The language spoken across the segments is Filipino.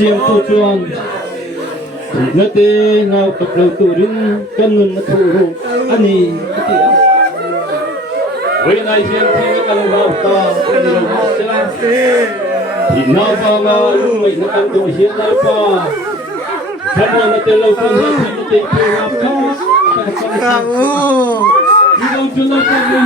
Siang tujuan nate ngau kaplau turin kanun maturu ani ketia when I hear thing kalau bauta kalau masa inapa lumai nakang tu hian apa karena nate lau pun nate apa Ikaw tulad ka rin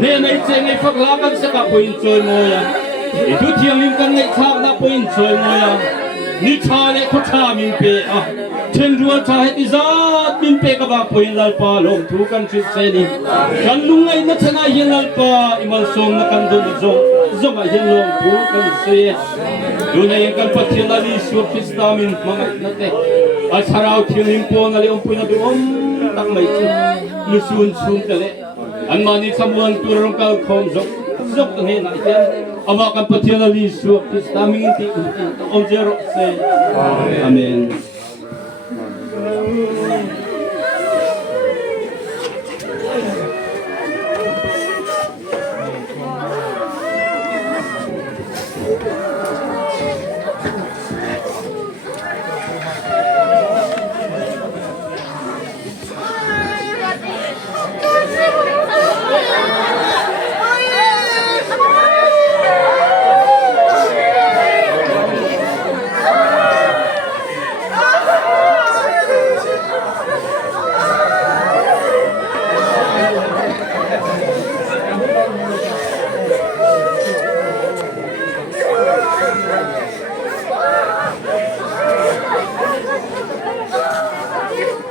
nên ấy trên ngay phát lá các sẽ gặp point chơi ngồi à, itu thiam mình cần ngay thao na point chơi ngồi à, ni cha này có cha mình pe à, trên rùa cha hết đi ra mình pe các bạn point lal pa lom thu kan chut xe đi, kan lung ngay nó chân ai hiền lal pa, imal som na kan dum zong ai hiền lom thu kan xe, du này kan pathian lali suap pistamin mangai nate, à sarau thiam mình po ngali point na du tang mai chu, lusun sun tele. An mani samuan turong kal khom zok ne na hian ama kan pathian ali su tis taming ti om zero se amen